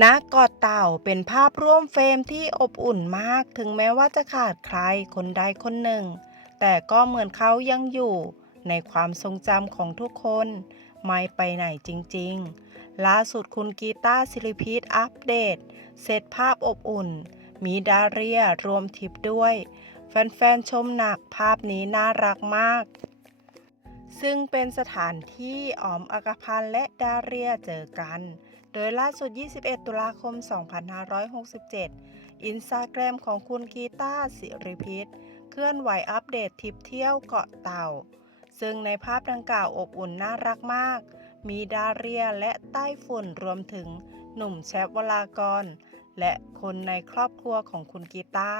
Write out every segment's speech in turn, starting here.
ณเกาะเต่าเป็นภาพร่วมเฟรมที่อบอุ่นมาก ถึงแม้ว่าจะขาดใครคนใดคนหนึ่ง แต่ก็เหมือนเขายังอยู่ในความทรงจำของทุกคน ไม่ไปไหนจริง ๆ ล่าสุดคุณกีตาร์ศิริพิษอัปเดต เซตภาพอบอุ่น มีดาเรียรวมทิปด้วย แฟนๆ ชมหนักภาพนี้น่ารักมาก ซึ่งเป็นสถานที่อ๋อมอากพันและดาเรียเจอกัน โดยล่าสุด 21 ตุลาคม 2567 อินสตาแกรมของคุณกีตาสิริพิษเคลื่อนไหวอัปเดตทริปเที่ยวเกาะเต่า ซึ่งในภาพดังกล่าวอบอุ่นน่ารักมาก มีดาเรียและใต้ฝุ่นรวมถึงหนุ่มแชปวลากร และคนในครอบครัวของคุณกีตา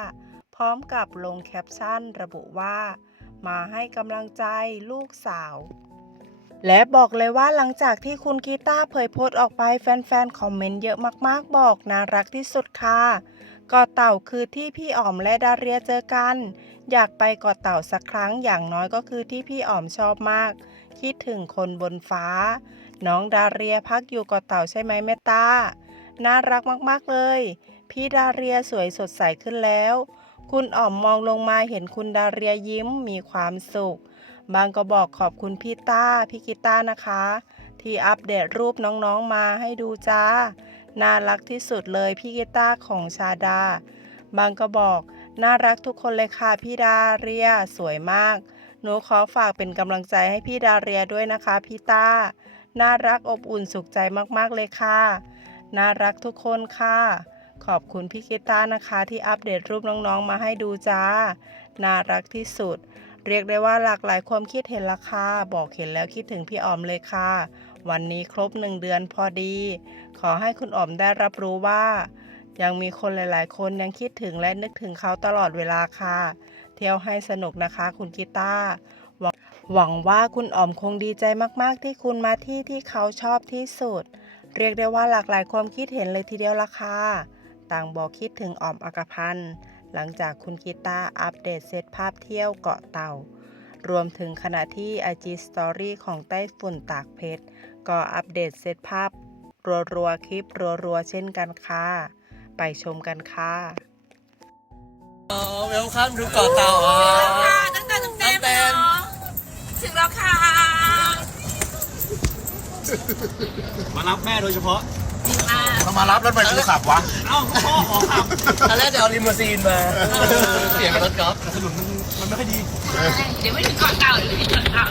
พร้อมกับลงแคปชั่นระบุว่า มาให้กำลังใจลูกสาว และบอกเลยว่าหลังจากที่คุณกีตาร์เผยโพสต์ออกไปแฟนๆ คอมเมนต์เยอะมากๆ บอกน่ารักที่สุดค่ะเกาะเต่าคือที่พี่อ๋อมและดาเรียเจอกัน อยากไปเกาะเต่าสักครั้งอย่างน้อยก็คือที่พี่อ๋อมชอบมาก คิดถึงคนบนฟ้า น้องดาเรียพักอยู่เกาะเต่าใช่ไหมแม่ตา น่ารักมากๆเลย พี่ดาเรียสวยสดใสขึ้นแล้ว คุณอ๋อมมองลงมาเห็นคุณดาเรียยิ้มมีความสุข บางก็บอกขอบคุณพี่ต้าพี่กีต้านะคะ ที่อัปเดตรูปน้องๆมาให้ดูจ้า น่ารักที่สุดเลยพี่กีต้าของชาดา บางก็บอกน่ารักทุกคนเลยค่ะพี่ดาเรียสวยมาก หนูขอฝากเป็นกำลังใจให้พี่ดาเรียด้วยนะคะพี่ต้า น่ารักอบอุ่นสุขใจมากๆเลยค่ะ น่ารักทุกคนค่ะ ขอบคุณพี่กีต้านะคะ ที่อัปเดตรูปน้องๆมาให้ดูจ้า น่ารักที่สุด เรียกได้ว่าหลากหลายความคิดเห็นละค่ะบอกเห็นแล้วคิดถึงพี่ออมเลยค่ะ วันนี้ครบหนึ่งเดือนพอดี ขอให้คุณออมได้รับรู้ว่า ยังมีคนหลาย ๆ คนยังคิดถึงและนึกถึงเขาตลอดเวลาค่ะ เที่ยวให้สนุกนะคะคุณกีตาร์หวังว่าคุณออมคงดีใจมากๆ ที่คุณมาที่ที่เขาชอบที่สุด เรียกได้ว่าหลากหลายความคิดเห็นเลยทีเดียวละค่ะ ต่างบอกคิดถึงออมอักพันธ์ หลังจากคุณกีตาร์อัปเดตเซตภาพเที่ยวเกาะเต่า รวมถึงขณะที่ IG Story ของไต้ฝุ่นตากเพชร ก็อัปเดตเซตภาพ รัวๆ คลิป รัวๆ เช่นกันค่ะ ไปชมกันค่ะเวลคัมทูเกาะเต่าอะค่ะตั้งแต่ตั้งแต่ตั้งแต่เนาะถึงแล้วค่ะ มารับแม่โดยเฉพาะมา เรามารับแล้วทำไมกูขับวะเอ้าพ่อขอขับตอนแรกจะเอาลิมูซีนมาเสียงรถกอล์ฟแต่ถนนมันมันไม่ค่อยดี เดี๋ยวไม่ถึงเกาะเต่าเดี๋ยวไม่ถึงเกาะเต่า